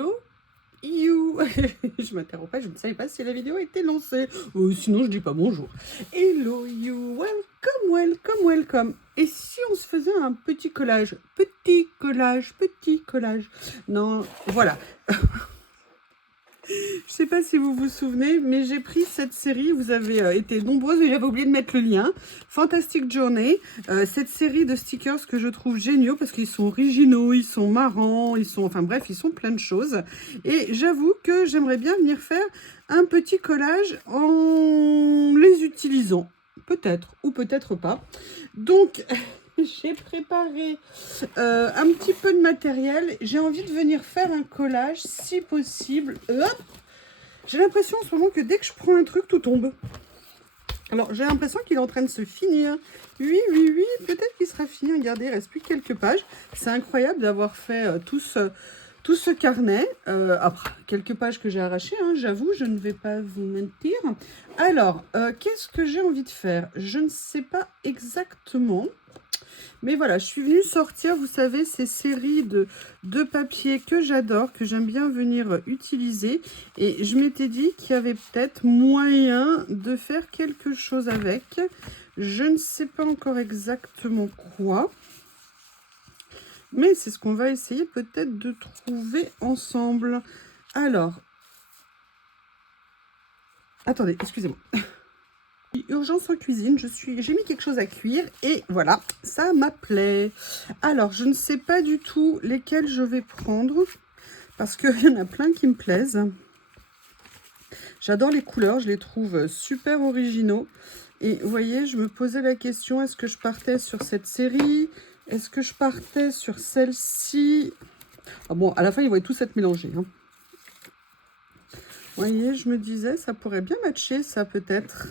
Hello you. Je m'interromps pas, je ne savais pas si la vidéo était lancée. Sinon, je dis pas bonjour. Hello you, welcome, welcome, welcome. Et si on se faisait un petit collage? Petit collage, petit collage. Non, voilà. Je sais pas si vous vous souvenez, mais j'ai pris cette série, vous avez été nombreuses, et j'avais oublié de mettre le lien. Fantastic Journey, cette série de stickers que je trouve géniaux parce qu'ils sont originaux, ils sont marrants, ils sont, enfin bref, ils sont plein de choses. Et j'avoue que j'aimerais bien venir faire un petit collage en les utilisant. Peut-être, ou peut-être pas. Donc, j'ai préparé un petit peu de matériel. J'ai envie de venir faire un collage, si possible. Hop, j'ai l'impression en ce moment que dès que je prends un truc, tout tombe. Alors, j'ai l'impression qu'il est en train de se finir. Oui, oui, oui, peut-être qu'il sera fini. Regardez, il ne reste plus que quelques pages. C'est incroyable d'avoir fait tout ce carnet. Après, quelques pages que j'ai arrachées, hein, j'avoue, je ne vais pas vous mentir. Alors, qu'est-ce que j'ai envie de faire? Je ne sais pas exactement. Mais voilà, je suis venue sortir, vous savez, ces séries de papier que j'adore, que j'aime bien venir utiliser. Et je m'étais dit qu'il y avait peut-être moyen de faire quelque chose avec. Je ne sais pas encore exactement quoi. Mais c'est ce qu'on va essayer peut-être de trouver ensemble. Alors, attendez, excusez-moi. Urgence en cuisine, j'ai mis quelque chose à cuire et voilà, ça m'appelait. Alors, je ne sais pas du tout lesquels je vais prendre parce qu'il y en a plein qui me plaisent. J'adore les couleurs, je les trouve super originaux. Et vous voyez, je me posais la question, est-ce que je partais sur cette série? Est-ce que je partais sur celle-ci? Ah bon, à la fin, ils vont tous être mélangés. Hein. Vous voyez, je me disais, ça pourrait bien matcher, ça peut-être.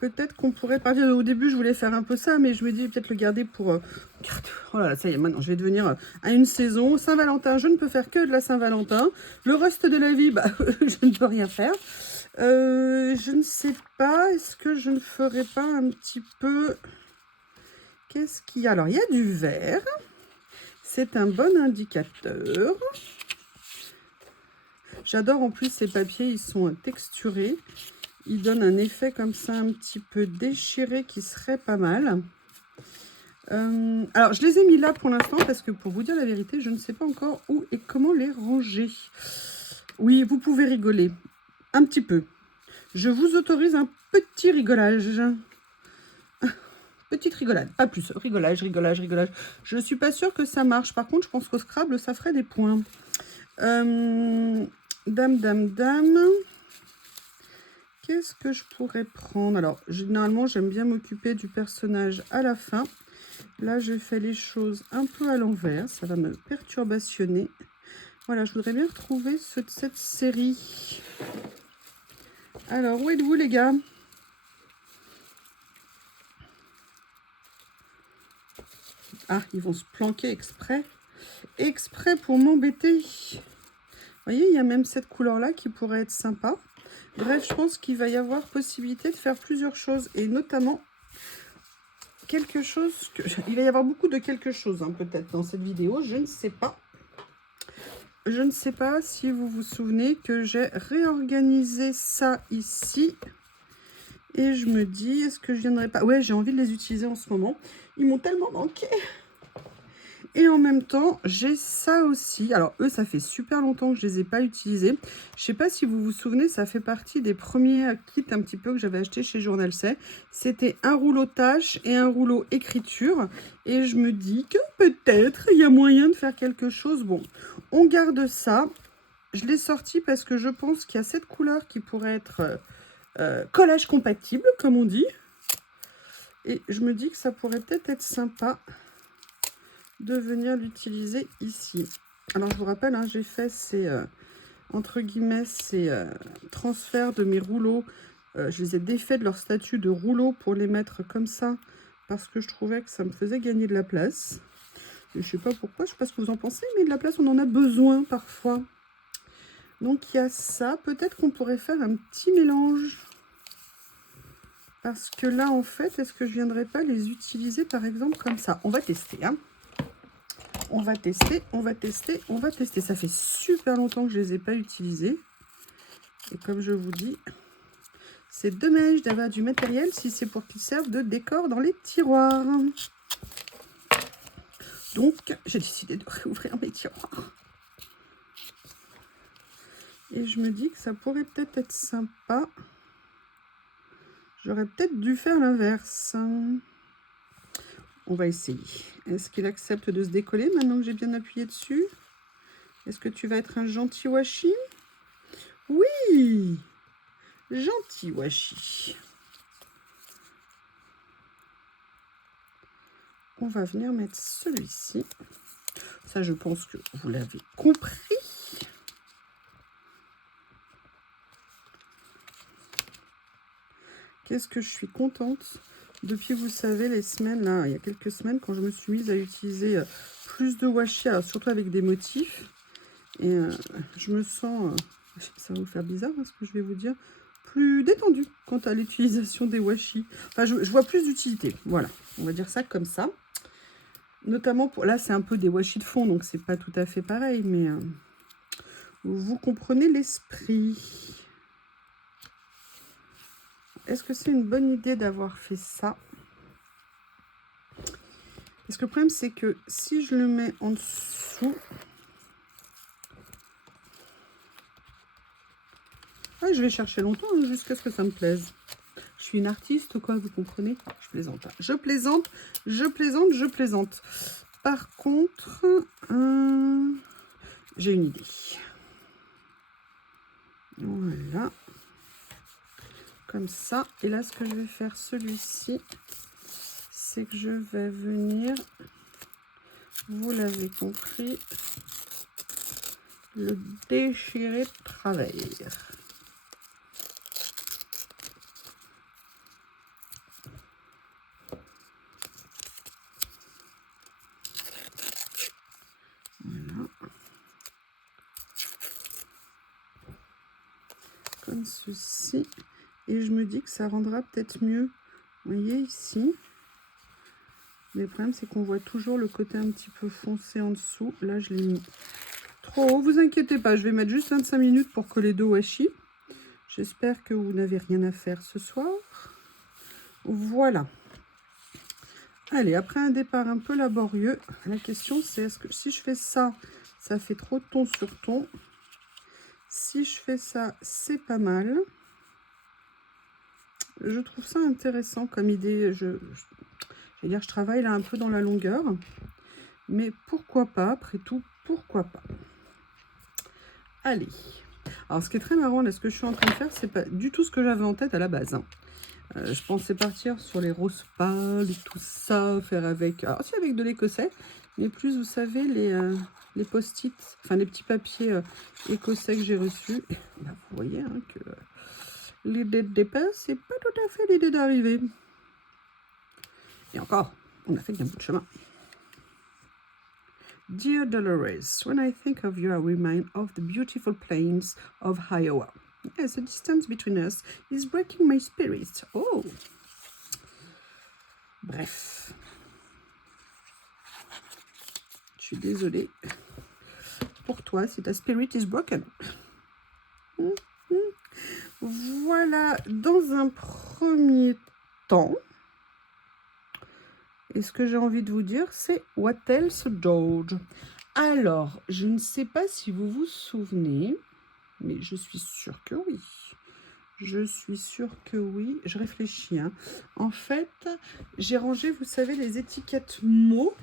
Peut-être qu'on pourrait partir. Au début, je voulais faire un peu ça, mais je me dis peut-être le garder pour... Oh là là, ça y est, maintenant, je vais devenir à une saison. Saint-Valentin, je ne peux faire que de la Saint-Valentin. Le reste de la vie, bah, je ne peux rien faire. Je ne sais pas, est-ce que je ne ferais pas un petit peu... Qu'est-ce qu'il y a? Alors, il y a du vert. C'est un bon indicateur. J'adore en plus ces papiers, ils sont texturés. Il donne un effet comme ça un petit peu déchiré qui serait pas mal. Alors, je les ai mis là pour l'instant parce que pour vous dire la vérité, je ne sais pas encore où et comment les ranger. Oui, vous pouvez rigoler. Un petit peu. Je vous autorise un petit rigolage. Petite rigolade, pas plus. Rigolage, rigolage, rigolage. Je ne suis pas sûre que ça marche. Par contre, je pense qu'au Scrabble, ça ferait des points. Dame, dame, dame. Qu'est-ce que je pourrais prendre? Alors, généralement, j'aime bien m'occuper du personnage à la fin. Là, je fais les choses un peu à l'envers. Ça va me perturbationner. Voilà, je voudrais bien retrouver cette série. Alors, où êtes-vous, les gars? Ah, ils vont se planquer exprès. Exprès pour m'embêter. Vous voyez, il y a même cette couleur-là qui pourrait être sympa. Bref, je pense qu'il va y avoir possibilité de faire plusieurs choses. Et notamment, quelque chose... Il va y avoir beaucoup de quelque chose, hein, peut-être, dans cette vidéo. Je ne sais pas. Je ne sais pas si vous vous souvenez que j'ai réorganisé ça ici. Et je me dis, est-ce que je viendrai pas... Ouais, j'ai envie de les utiliser en ce moment. Ils m'ont tellement manqué. Et en même temps, j'ai ça aussi. Alors, eux, ça fait super longtemps que je ne les ai pas utilisés. Je ne sais pas si vous vous souvenez, ça fait partie des premiers kits un petit peu que j'avais acheté chez Journal C. C'était un rouleau tâche et un rouleau écriture. Et je me dis que peut-être il y a moyen de faire quelque chose. Bon, on garde ça. Je l'ai sorti parce que je pense qu'il y a cette couleur qui pourrait être collage compatible, comme on dit. Et je me dis que ça pourrait peut-être être sympa de venir l'utiliser ici. Alors je vous rappelle, hein, j'ai fait ces entre guillemets ces transferts de mes rouleaux. Je les ai défaits de leur statut de rouleau pour les mettre comme ça parce que je trouvais que ça me faisait gagner de la place. Et je sais pas pourquoi, je sais pas ce que vous en pensez, mais de la place on en a besoin parfois. Donc il y a ça. Peut-être qu'on pourrait faire un petit mélange. Parce que là en fait, est-ce que je viendrais pas les utiliser par exemple comme ça? On va tester, hein. On va tester, on va tester, on va tester. Ça fait super longtemps que je ne les ai pas utilisés. Et comme je vous dis, c'est dommage d'avoir du matériel si c'est pour qu'il serve de décor dans les tiroirs. Donc, j'ai décidé de réouvrir mes tiroirs. Et je me dis que ça pourrait peut-être être sympa. J'aurais peut-être dû faire l'inverse. On va essayer. Est-ce qu'il accepte de se décoller maintenant que j'ai bien appuyé dessus? Est-ce que tu vas être un gentil washi? Oui! Gentil washi. On va venir mettre celui-ci. Ça, je pense que vous l'avez compris. Qu'est-ce que je suis contente depuis, vous savez, les semaines, là, il y a quelques semaines, quand je me suis mise à utiliser plus de washi, alors surtout avec des motifs. Et je me sens, ça va vous faire bizarre hein, ce que je vais vous dire, plus détendue quant à l'utilisation des washi. Enfin, je vois plus d'utilité. Voilà, on va dire ça comme ça. Notamment pour là, c'est un peu des washi de fond, donc c'est pas tout à fait pareil, mais vous comprenez l'esprit. Est-ce que c'est une bonne idée d'avoir fait ça? Parce que le problème, c'est que si je le mets en dessous... Ah, je vais chercher longtemps hein, jusqu'à ce que ça me plaise. Je suis une artiste, quoi, vous comprenez? Je plaisante. Je plaisante, je plaisante, je plaisante. Par contre, j'ai une idée. Voilà. Comme ça. Et là, ce que je vais faire, celui-ci, c'est que je vais venir, vous l'avez compris, le déchirer de travers. Voilà. Comme ceci. Et je me dis que ça rendra peut-être mieux. Vous voyez ici. Mais le problème, c'est qu'on voit toujours le côté un petit peu foncé en dessous. Là, je l'ai mis trop haut. Vous inquiétez pas, je vais mettre juste 25 minutes pour coller deux washi. J'espère que vous n'avez rien à faire ce soir. Voilà. Allez, après un départ un peu laborieux, la question c'est est-ce que si je fais ça, ça fait trop ton sur ton. Si je fais ça, c'est pas mal. Je trouve ça intéressant comme idée. Je vais dire, je travaille là un peu dans la longueur. Mais pourquoi pas, après tout, pourquoi pas. Allez. Alors, ce qui est très marrant, là, ce que je suis en train de faire, c'est pas du tout ce que j'avais en tête à la base. Hein. Je pensais partir sur les roses pâles et tout ça, faire avec... Alors, aussi avec de l'écossais, mais plus, vous savez, les post-it, enfin, les petits papiers écossais que j'ai reçus. Là, vous voyez hein, que l'idée de départ, c'est pas tout à fait l'idée d'arriver. Et encore, on a fait qu'un bout de chemin. Dear Dolores, when I think of you, I remind of the beautiful plains of Iowa. Yes, the distance between us is breaking my spirit. Oh! Bref. Je suis désolée. Pour toi, si ta spirit is broken. Voilà, dans un premier temps, et ce que j'ai envie de vous dire, c'est What else, George? Alors, je ne sais pas si vous vous souvenez, mais je suis sûre que oui. Je suis sûre que oui. Je réfléchis. Hein. En fait, j'ai rangé, vous savez, les étiquettes mots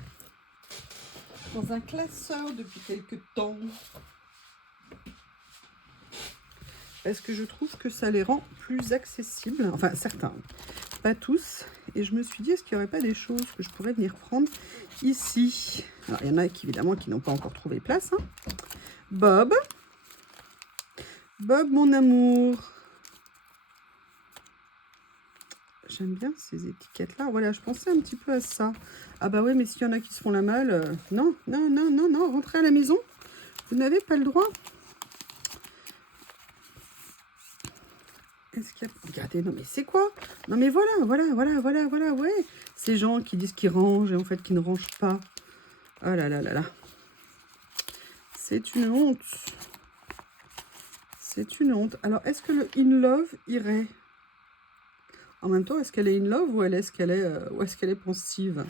dans un classeur depuis quelques temps. Parce que je trouve que ça les rend plus accessibles. Enfin, certains, pas tous. Et je me suis dit, est-ce qu'il n'y aurait pas des choses que je pourrais venir prendre ici? Alors, il y en a qui, évidemment, qui n'ont pas encore trouvé place. Hein. Bob. Bob, mon amour. J'aime bien ces étiquettes-là. Voilà, je pensais un petit peu à ça. Ah bah oui, mais s'il y en a qui se font la malle... Non, non, non, non, non, rentrez à la maison. Vous n'avez pas le droit. Est-ce qu'il y a... Regardez, non mais c'est quoi? Non mais voilà, ouais. Ces gens qui disent qu'ils rangent et en fait qui ne rangent pas. Oh là là là là. C'est une honte. C'est une honte. Alors, est-ce que le In Love irait? En même temps, est-ce qu'elle est in love ou est-ce qu'elle est pensive?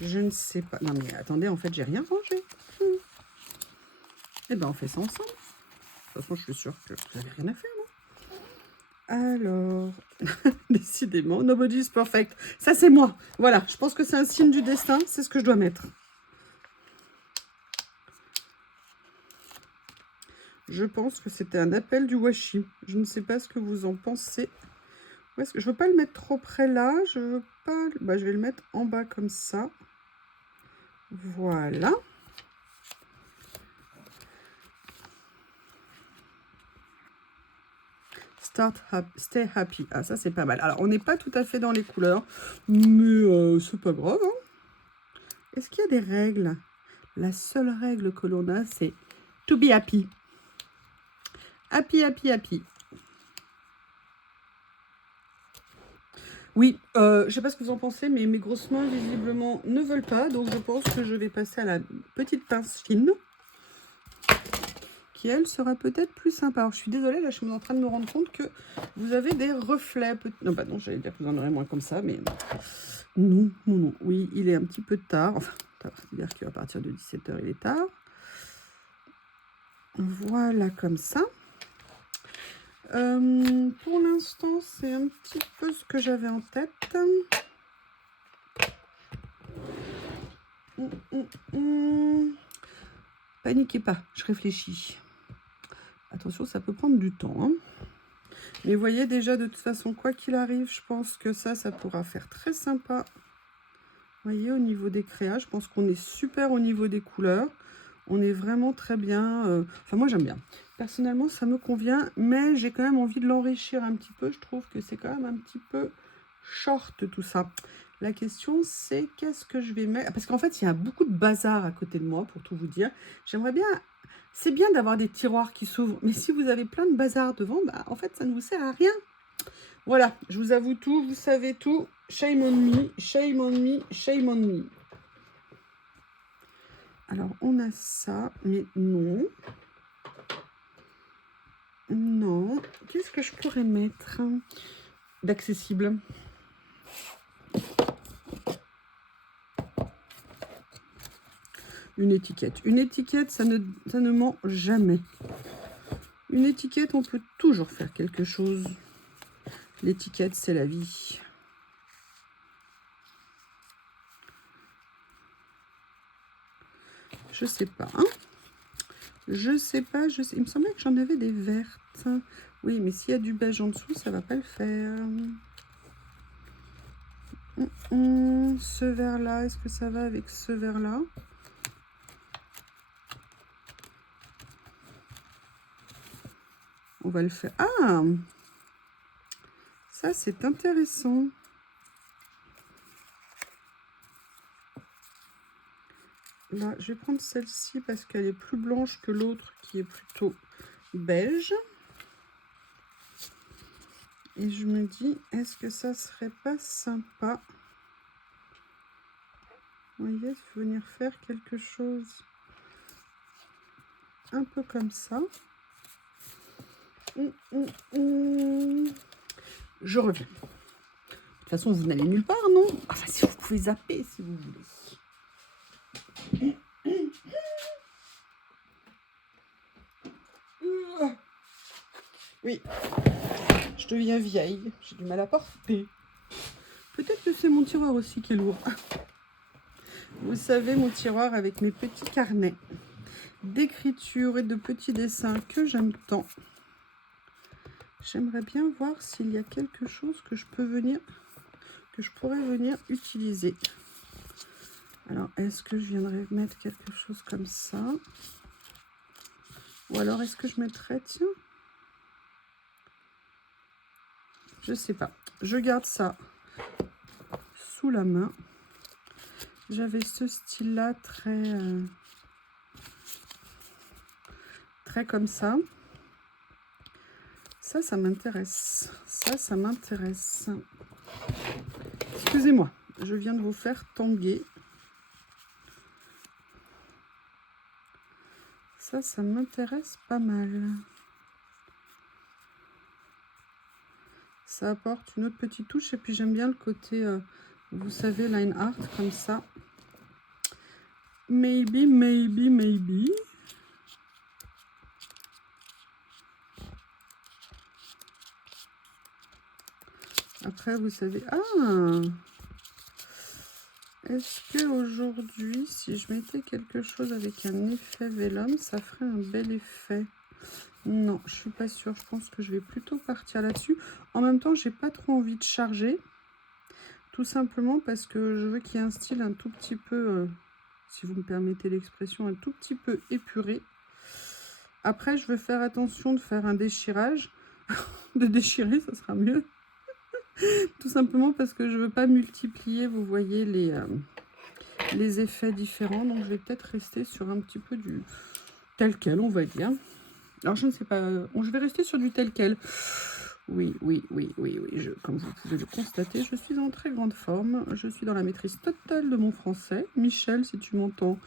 Je ne sais pas. Non mais attendez, en fait, j'ai rien rangé. Eh ben, on fait ça ensemble. De toute façon, je suis sûre que vous n'avez rien à faire, non? Alors, décidément, nobody is perfect. Ça, c'est moi. Voilà, je pense que c'est un signe du destin. C'est ce que je dois mettre. Je pense que c'était un appel du washi. Je ne sais pas ce que vous en pensez. Je ne veux pas le mettre trop près là. Je veux pas. Bah, je vais le mettre en bas comme ça. Voilà. Stay happy. Ah, ça, c'est pas mal. Alors, on n'est pas tout à fait dans les couleurs, mais c'est pas grave. Hein. Est-ce qu'il y a des règles? La seule règle que l'on a, c'est to be happy. Happy, happy, happy. Oui, je ne sais pas ce que vous en pensez, mais mes grosses mains, visiblement, ne veulent pas. Donc, je pense que je vais passer à la petite pince fine, qui, elle, sera peut-être plus sympa. Alors, je suis désolée, là, je suis en train de me rendre compte que vous avez des reflets. Non, bah non, j'allais dire que vous en aurez moins comme ça, mais non, non, non. Oui, il est un petit peu tard. Enfin, ça veut dire qu'à partir de 17 h, il est tard. Voilà, comme ça. Pour l'instant, c'est un petit peu ce que j'avais en tête. Paniquez pas, je réfléchis. Attention, ça peut prendre du temps. Hein. Mais vous voyez déjà, de toute façon, quoi qu'il arrive, je pense que ça pourra faire très sympa. Vous voyez, au niveau des créas, je pense qu'on est super au niveau des couleurs. On est vraiment très bien. Enfin, moi, j'aime bien. Personnellement, ça me convient, mais j'ai quand même envie de l'enrichir un petit peu. Je trouve que c'est quand même un petit peu short, tout ça. La question, c'est qu'est-ce que je vais mettre? Parce qu'en fait, il y a beaucoup de bazar à côté de moi, pour tout vous dire. J'aimerais bien... C'est bien d'avoir des tiroirs qui s'ouvrent, mais si vous avez plein de bazar devant, bah, en fait, ça ne vous sert à rien. Voilà, je vous avoue tout, vous savez tout. Shame on me, shame on me, shame on me. Alors, on a ça, mais non. Non. Qu'est-ce que je pourrais mettre d'accessible? Une étiquette. Une étiquette, ça ne ment jamais. Une étiquette, on peut toujours faire quelque chose. L'étiquette, c'est la vie. Je sais pas. Hein. Je sais pas. Il me semblait que j'en avais des vertes. Oui, mais s'il y a du beige en dessous, ça va pas le faire. Ce vert-là, est-ce que ça va avec ce vert-là? On va le faire. Ah! Ça, c'est intéressant. Là, je vais prendre celle-ci parce qu'elle est plus blanche que l'autre qui est plutôt beige. Et je me dis, est-ce que ça serait pas sympa? Vous voyez, venir faire quelque chose un peu comme ça. Je reviens. De toute façon, vous n'allez nulle part, non? Enfin, si vous pouvez zapper, si vous voulez. Oui, je deviens vieille, j'ai du mal à porter. Peut-être que c'est mon tiroir aussi qui est lourd. Vous savez, mon tiroir avec mes petits carnets d'écriture et de petits dessins que j'aime tant. J'aimerais bien voir s'il y a quelque chose que je pourrais venir utiliser. Alors, est-ce que je viendrais mettre quelque chose comme ça? Ou alors, est-ce que je mettrais, tiens, je sais pas. Je garde ça sous la main. J'avais ce style-là très comme ça. Ça m'intéresse. Ça m'intéresse. Excusez-moi, je viens de vous faire tanguer. Ça m'intéresse pas mal. Ça apporte une autre petite touche. Et puis j'aime bien le côté, vous savez, line art comme ça. Maybe, maybe, maybe. Après, vous savez... Ah! Est-ce qu'aujourd'hui, si je mettais quelque chose avec un effet vélum, ça ferait un bel effet? Non, je suis pas sûre. Je pense que je vais plutôt partir là-dessus. En même temps, j'ai pas trop envie de charger. Tout simplement parce que je veux qu'il y ait un style un tout petit peu, si vous me permettez l'expression, un tout petit peu épuré. Après, je veux faire attention de faire un déchirage. De déchirer, ça sera mieux. Tout simplement parce que je veux pas multiplier, vous voyez, les effets différents. Donc, je vais peut-être rester sur un petit peu du tel quel, on va dire. Alors, je ne sais pas. Je vais rester sur du tel quel. Oui. Comme vous pouvez le constater, je suis en très grande forme. Je suis dans la maîtrise totale de mon français. Michel, si tu m'entends,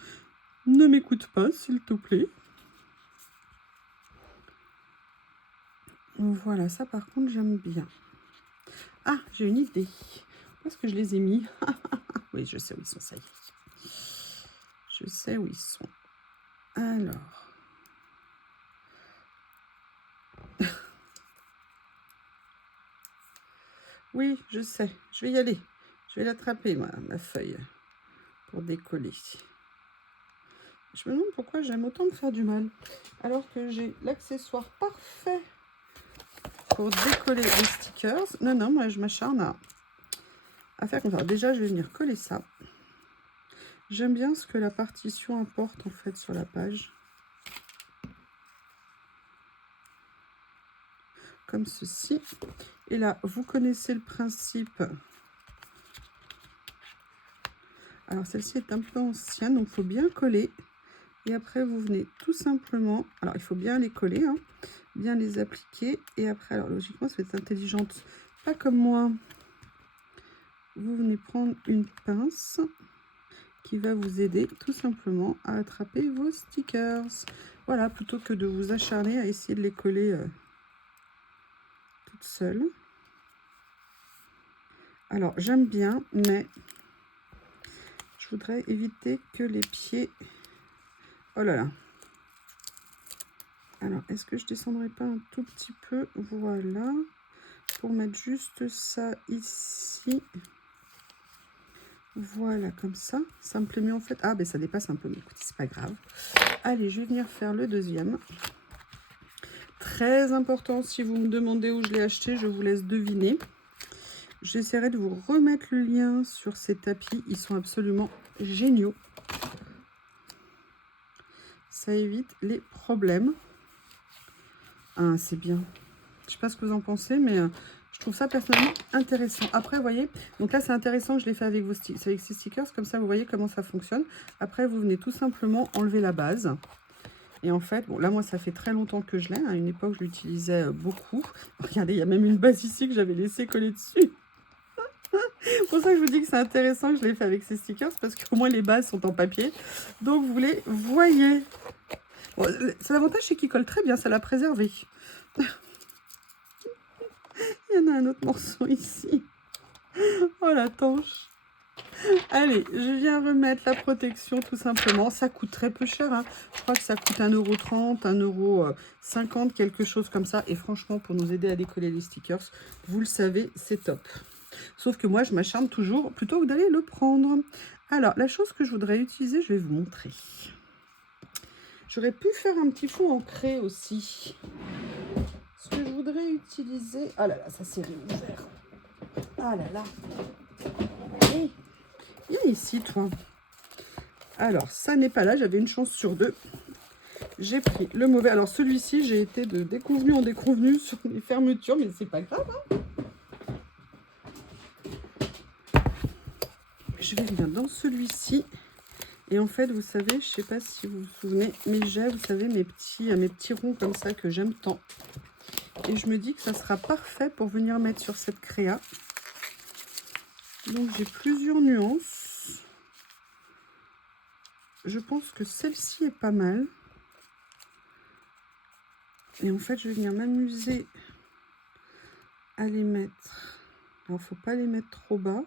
ne m'écoute pas, s'il te plaît. Voilà, ça par contre, j'aime bien. Ah, j'ai une idée. Où est-ce que je les ai mis? Oui, je sais où ils sont, ça y est. Je sais où ils sont. Alors. Oui, je sais. Je vais y aller. Je vais l'attraper, moi, ma feuille, pour décoller. Je me demande pourquoi j'aime autant me faire du mal. Alors que j'ai l'accessoire parfait pour décoller les stickers. Non, moi, je m'acharne à faire comme ça. Déjà, je vais venir coller ça. J'aime bien ce que la partition apporte, en fait, sur la page. Comme ceci. Et là, vous connaissez le principe. Alors, celle-ci est un peu ancienne, donc il faut bien coller. Et après, vous venez tout simplement... Alors, il faut bien les coller, hein, bien les appliquer. Et après, alors, logiquement, ça va être intelligente. Pas comme moi. Vous venez prendre une pince qui va vous aider tout simplement à attraper vos stickers. Voilà, plutôt que de vous acharner à essayer de les coller toute seule. Alors, j'aime bien, mais je voudrais éviter que les pieds... Oh là là. Alors, est-ce que je descendrai pas un tout petit peu? Voilà. Pour mettre juste ça ici. Voilà, comme ça. Ça me plaît mieux en fait. Ah, ben ça dépasse un peu, mais écoutez, c'est pas grave. Allez, je vais venir faire le deuxième. Très important, si vous me demandez où je l'ai acheté, je vous laisse deviner. J'essaierai de vous remettre le lien sur ces tapis. Ils sont absolument géniaux. Ça évite les problèmes. Ah, c'est bien. Je ne sais pas ce que vous en pensez, mais je trouve ça personnellement intéressant. Après, vous voyez, donc là, c'est intéressant, je l'ai fait avec avec ces stickers. Comme ça, vous voyez comment ça fonctionne. Après, vous venez tout simplement enlever la base. Et en fait, bon, là, moi, ça fait très longtemps que je l'ai. À une époque, je l'utilisais beaucoup. Regardez, il y a même une base ici que j'avais laissé coller dessus. C'est pour ça que je vous dis que c'est intéressant que je l'ai fait avec ces stickers, parce qu'au moins, les bases sont en papier. Donc, vous les voyez. Bon, c'est l'avantage, c'est qu'il colle très bien, ça l'a préservé. Il y en a un autre morceau ici. Oh, la tanche. Allez, je viens remettre la protection tout simplement. Ça coûte très peu cher, hein. Je crois que ça coûte 1,30 €, 1,50 €, quelque chose comme ça. Et franchement, pour nous aider à décoller les stickers, vous le savez, c'est top. Sauf que moi, je m'acharne toujours plutôt que d'aller le prendre. Alors, la chose que je voudrais utiliser, je vais vous montrer. J'aurais pu faire un petit fond en craie aussi. Ce que je voudrais utiliser... Ah là là, ça s'est réouvert. Ah là là. Hey, viens ici, toi. Alors, ça n'est pas là. J'avais une chance sur deux. J'ai pris le mauvais. Alors, celui-ci, j'ai été de déconvenu en déconvenu sur les fermetures, mais c'est pas grave, hein. Je vais venir dans celui-ci. Et en fait, vous savez, je sais pas si vous vous souvenez, mais j'ai, vous savez, mes petits ronds comme ça que j'aime tant. Et je me dis que ça sera parfait pour venir mettre sur cette créa. Donc, j'ai plusieurs nuances. Je pense que celle-ci est pas mal. Et en fait, je vais venir m'amuser à les mettre. Alors, faut pas les mettre trop bas,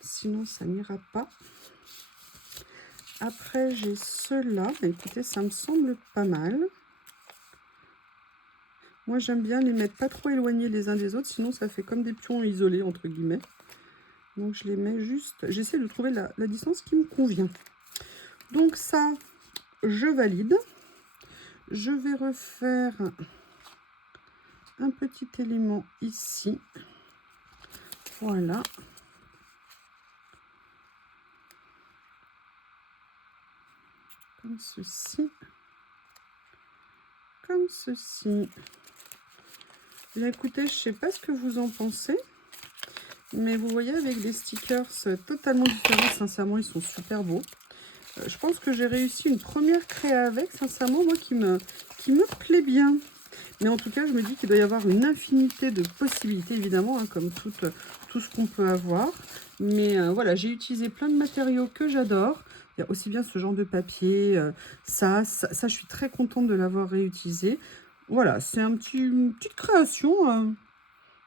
sinon ça n'ira pas. Après, j'ai ceux-là. Écoutez, ça me semble pas mal. Moi, j'aime bien les mettre pas trop éloignés les uns des autres, sinon ça fait comme des pions isolés, entre guillemets. Donc, je les mets juste... J'essaie de trouver la distance qui me convient. Donc, ça, je valide. Je vais refaire un petit élément ici. Voilà. Comme ceci. Comme ceci. Bien, écoutez, je sais pas ce que vous en pensez, mais vous voyez, avec des stickers totalement différents, sincèrement, ils sont super beaux. Je pense que j'ai réussi une première créa avec, sincèrement, moi, qui me plaît bien. Mais en tout cas, je me dis qu'il doit y avoir une infinité de possibilités, évidemment, hein, comme tout ce qu'on peut avoir. Mais voilà, j'ai utilisé plein de matériaux que j'adore. Il y a aussi bien ce genre de papier, ça, je suis très contente de l'avoir réutilisé. Voilà, c'est une petite création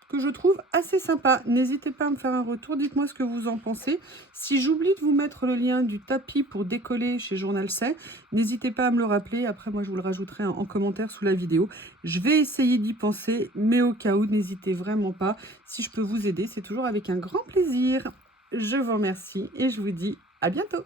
que je trouve assez sympa. N'hésitez pas à me faire un retour, dites-moi ce que vous en pensez. Si j'oublie de vous mettre le lien du tapis pour décoller chez Journal C, n'hésitez pas à me le rappeler. Après, moi, je vous le rajouterai en commentaire sous la vidéo. Je vais essayer d'y penser, mais au cas où, n'hésitez vraiment pas. Si je peux vous aider, c'est toujours avec un grand plaisir. Je vous remercie et je vous dis à bientôt.